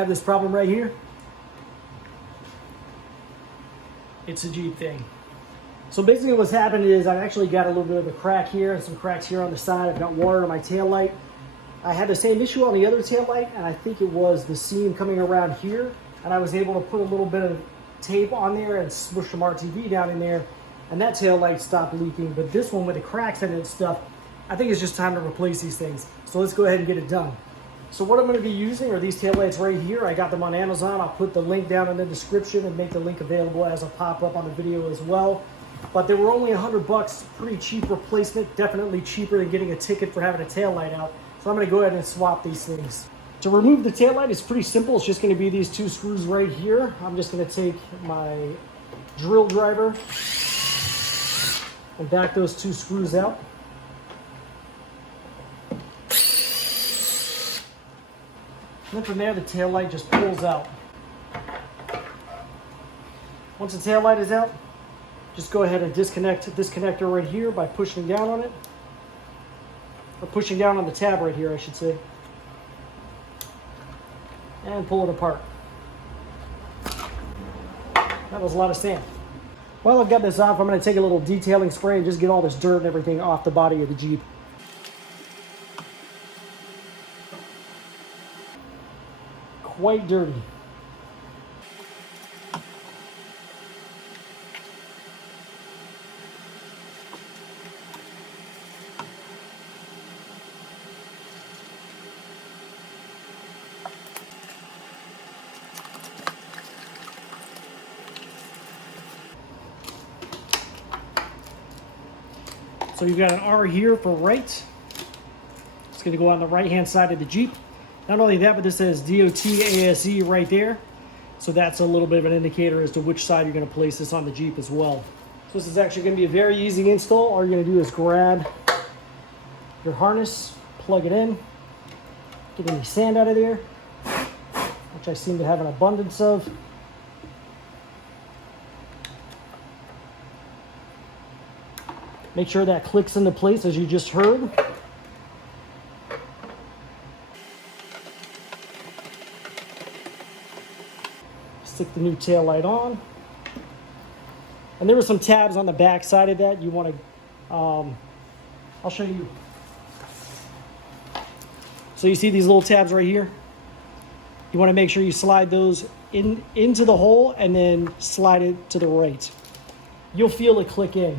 have this problem right here. It's a Jeep thing. So basically what's happened is I've actually got a little bit of a crack here and some cracks here on the side. I've got water in my taillight. I had the same issue on the other taillight, and I think it was the seam coming around here. And I was able to put a little bit of tape on there and smush some RTV down in there, and that taillight stopped leaking. But this one with the cracks in it and stuff, I think it's just time to replace these things. So let's go ahead and get it done. So what I'm going to be using are these taillights right here. I got them on Amazon. I'll put the link down in the description and make the link available as a pop-up on the video as well. But they were only $100, pretty cheap replacement, definitely cheaper than getting a ticket for having a taillight out. So I'm going to go ahead and swap these things. To remove the taillight, it's pretty simple. It's just going to be these two screws right here. I'm just going to take my drill driver and back those two screws out. And then from there, the taillight just pulls out. Once the taillight is out, just go ahead and disconnect this connector right here by pushing down on it. Or pushing down on the tab right here, I should say. And pull it apart. That was a lot of sand. While I've got this off, I'm going to take a little detailing spray and just get all this dirt and everything off the body of the Jeep. Quite dirty. So you've got an R here for right. It's going to go on the right-hand side of the Jeep. Not only that, but this says DOT ASE right there. So that's a little bit of an indicator as to which side you're going to place this on the Jeep as well. So this is actually going to be a very easy install. All you're going to do is grab your harness, plug it in, get any sand out of there, which I seem to have an abundance of. Make sure that clicks into place as you just heard. Stick the new tail light on. And there were some tabs on the back side of that you want to, I'll show you. So you see these little tabs right here? You want to make sure you slide those into the hole and then slide it to the right. You'll feel it click in.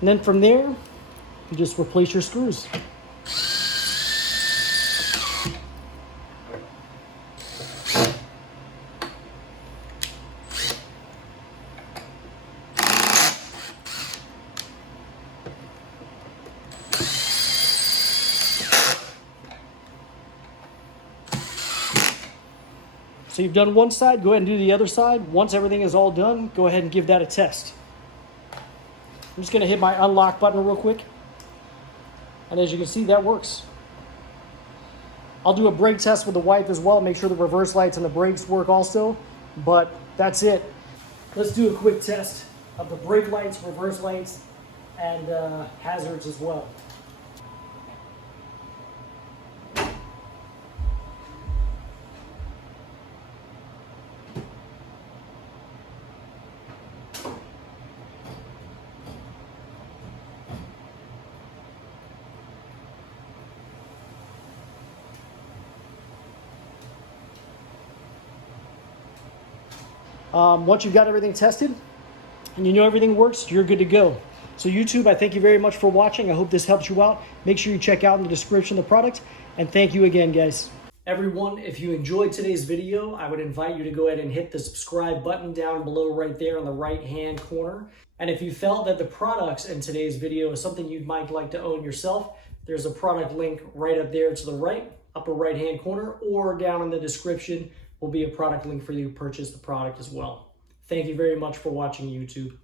And then from there, you just replace your screws. So you've done one side, go ahead and do the other side. Once everything is all done, go ahead and give that a test. I'm just going to hit my unlock button real quick. And as you can see, that works. I'll do a brake test with the wipe as well, make sure the reverse lights and the brakes work also. But that's it. Let's do a quick test of the brake lights, reverse lights, and hazards as well. Once you've got everything tested and you know everything works, you're good to go. So YouTube, I thank you very much for watching. I hope this helps you out. Make sure you check out in the description the product. And thank you again, guys. Everyone, if you enjoyed today's video, I would invite you to go ahead and hit the subscribe button down below right there on the right-hand corner. And if you felt that the products in today's video is something you might like to own yourself, there's a product link right up there to the right, upper right-hand corner, or down in the description will be a product link for you to purchase the product as well. Thank you very much for watching, YouTube.